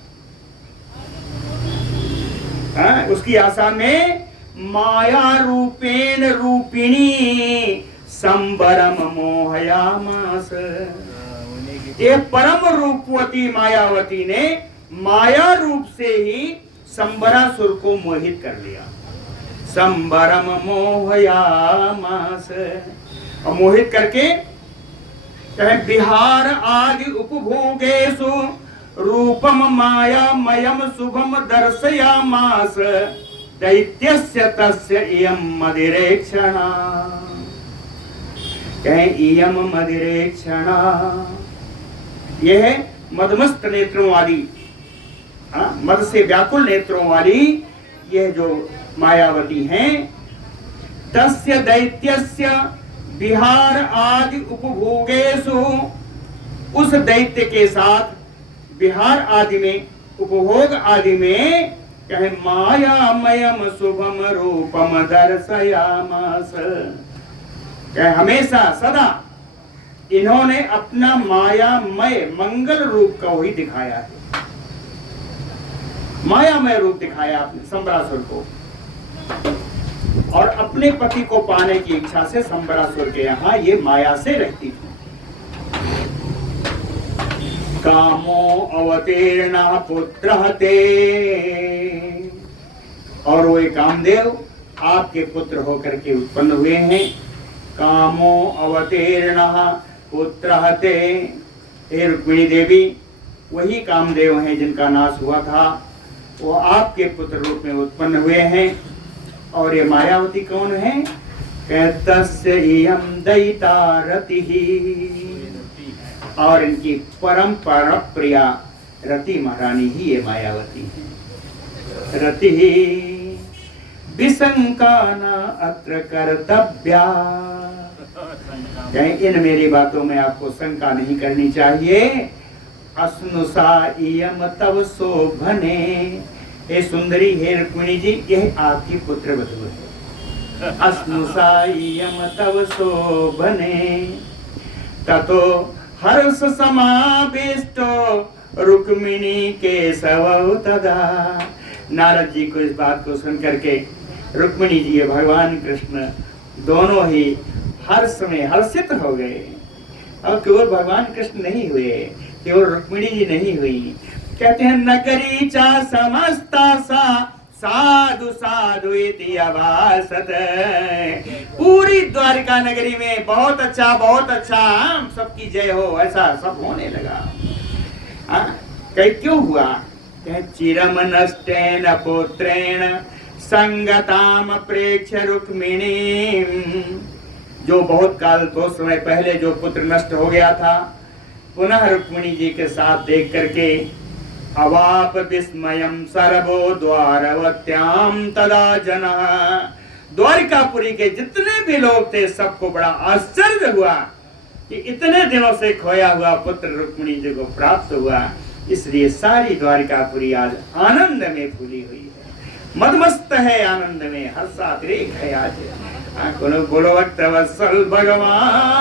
उसकी आशा में माया रूपेण रूपिणी संबरम मोहयामास, ये परम रूपवती मायावती ने माया रूप से ही संबरासुर को मोहित कर लिया। संबरम मोहयामास, और मोहित करके कहे विहार आदि उपभोगेषु रूपम मायामयम शुभम दर्शयामास, दैत्यस्य तस्य इयं मदिरेक्षणा, कहें इयं मदिरेक्षणा, यह मदमस्त नेत्रों वाली, मद से व्याकुल नेत्रों वाली यह जो मायावती हैं, तस्य दैत्यस्य विहार आदि उपभोगेषु, उस दैत्य के साथ विहार आदि में, उपभोग आदि में, कहे मायामयम शुभम रूपम दर्शयामास, कहे हमेशा सदा इन्होंने अपना मायामय मंगल रूप को ही दिखाया है, मायामय रूप दिखाया आपने संबरासुर को, और अपने पति को पाने की इच्छा से संबरासुर के यहाँ ये माया से रहती थी। कामो अवतीर्ण पुत्र ते, और वो कामदेव आपके पुत्र होकर के उत्पन्न हुए हैं। कामो अवतीर्ण पुत्र ते, हे रुक्मिणी देवी, वही कामदेव हैं जिनका नाश हुआ था, वो आपके पुत्र रूप में उत्पन्न हुए हैं। और ये मायावती कौन है? तस्य इयं दयिता रतिः, और इनकी परम प्रिया रति महारानी ही ये मायावती है। रतिः विशंका न अत्र कर्तव्या, कहीं इन मेरी बातों में आपको शंका नहीं करनी चाहिए। अस्नुषा इयम तव शोभने, हे सुंदरी, हे रुक्मिणी जी, यह आपकी पुत्र वधू है। अस्नुषा इयम तव शोभने ततो हर्ष समाविष्टो रुक्मिणी केशव तदा। नारद जी को इस बात को सुन करके रुक्मिणी जी भगवान कृष्ण दोनों ही हर्ष में हर्षित हो गए। और केवल भगवान कृष्ण नहीं हुए, केवल रुक्मिणी जी नहीं हुई, कहते हैं नगरी चा समस्ता सा साधु साधु इति अभासत, पूरी द्वारिका नगरी में बहुत अच्छा, सबकी जय हो, ऐसा सब होने लगा। कहीं क्यों हुआ? कहे चिरम नष्टेन पुत्रेण संगताम प्रेक्ष रुक्मिणी, जो बहुत काल, बहुत समय पहले जो पुत्र नष्ट हो गया था, पुनः रुक्मिणी जी के साथ देख करके अवाप विस्मयम सर्वो द्वारवत्याम तदा जनः, द्वारिकापुरी के जितने भी लोग थे सबको बड़ा आश्चर्य हुआ कि इतने दिनों से खोया हुआ पुत्र रुक्मिणी जी को प्राप्त हुआ, इसलिए सारी द्वारिकापुरी आज आनंद में फूली हुई है, मदमस्त है आनंद में, हर्षातिरेक है आज। बोलो भक्त वत्सल भगवान